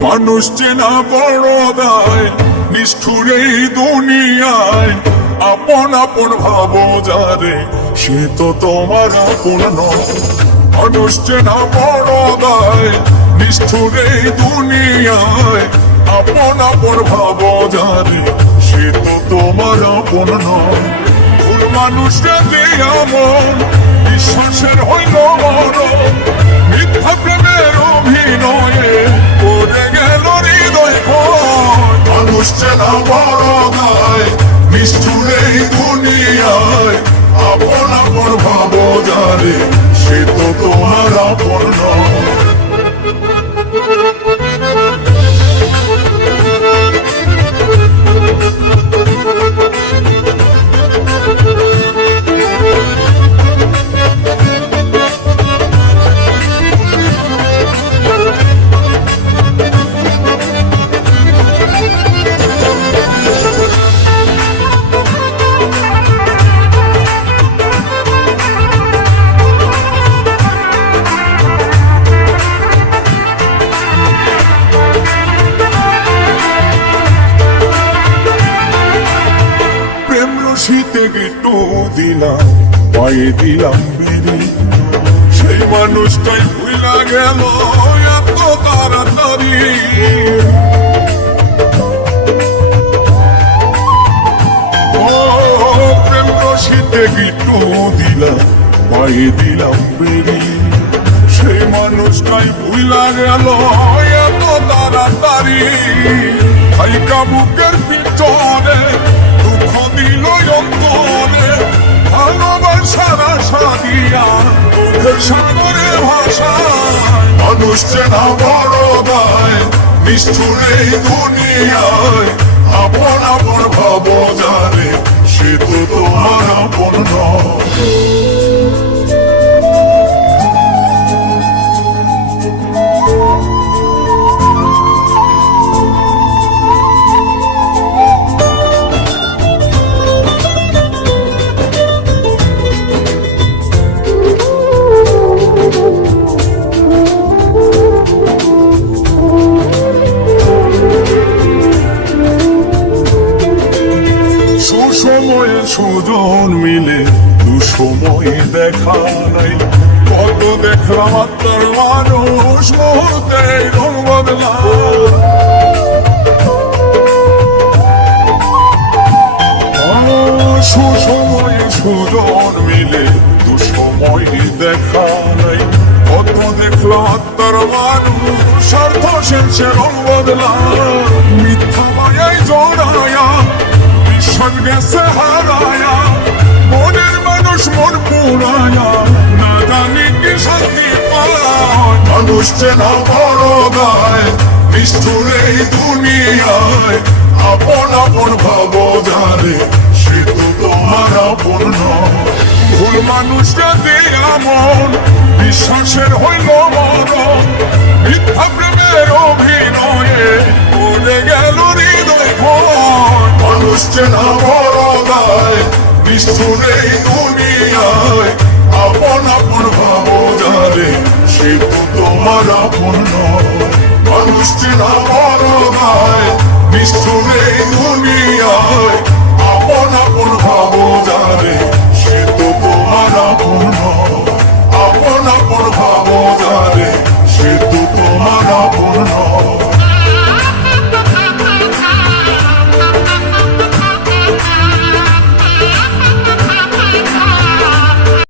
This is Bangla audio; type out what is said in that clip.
মানুষ চেনা বড় দায়, নিষ্ঠুর এই দুনিয়ায়। আপন আপন ভাবো যারে, সে তো তোমার আপন নয়। মানুষ চেনা বড় দায়, নিষ্ঠুর এই দুনিয়ায়। আপন আপন ভাবো যারে, সে তো তোমার আপন নয়। ভুল মানুষরা যে এমন, বিশ্বাসের হইল মরণ। মিথ্যা প্রেমের অভিনয়ে পড়ে গেল হৃদয় ভয়। মানুষ চেনা বড় দায়, নিষ্ঠুর এই দুনিয়ায়। আপন আপন ভাবো যারে, সে তো তোমার আপন নয়। শীতে গিট্টু দিলাম, পায়ে দিলাম বিড়ি। সেই মানুষটাই ভুলা গেল এত তাড়াতাড়ি। ও প্রেম রশিতে গিট্টু দিলাম, পায়ে দিলাম বিড়ি। সেই মানুষটাই ভুলা গেল এত তাড়াতাড়ি। হাইকা বুকের পিছনে দুঃখ দিল অন্তরে। ভালোবাসার আশা দিয়া দুঃখের সাগরে ভাষায়। মানুষ চেনা বড় দায়, নিষ্ঠুর এই দুনিয়ায়। আপন আপন ভাবো যারে, সে তো তোমার আপন নয়। সুসময়ে সুজন মিলে দুসময়ে দেখা নাই। কত দেখলাম আত্মার মানুষ, মুহূর্তে রং বদলা। সুসময়ে সুজন মিলে দুসময়ে দেখা নাই। কত দেখলাম আত্মার মানুষ, স্বার্থ শেষে রং বদলা। মিথ্যা মায়ায় জড়ায়া বিশ্বাস গেছে হারায়া। মনের মানুষ মন পুরায়া, না জানি কি শান্তি পায়। মানুষ চেনা বড় দায়, নিষ্ঠুর এই দুনিয়ায়। আপন আপন ভাবো যারে, সে তো তোমার আপন নয়। ভুল মানুষরা যে এমন, বিশ্বাসের হইল মরণ। মিথ্যা প্রেমের অভিনয়ে পড়ে গেল হৃদয় ভয়। মানুষ চেনা বড় দায়, নিষ্ঠুর এই দুনিয়ায়। আপন আপন ভাবো যারে, সে তো তোমার আপন নয়। মানুষ চেনা বড় দায়, নিষ্ঠুর এই দুনিয়ায়।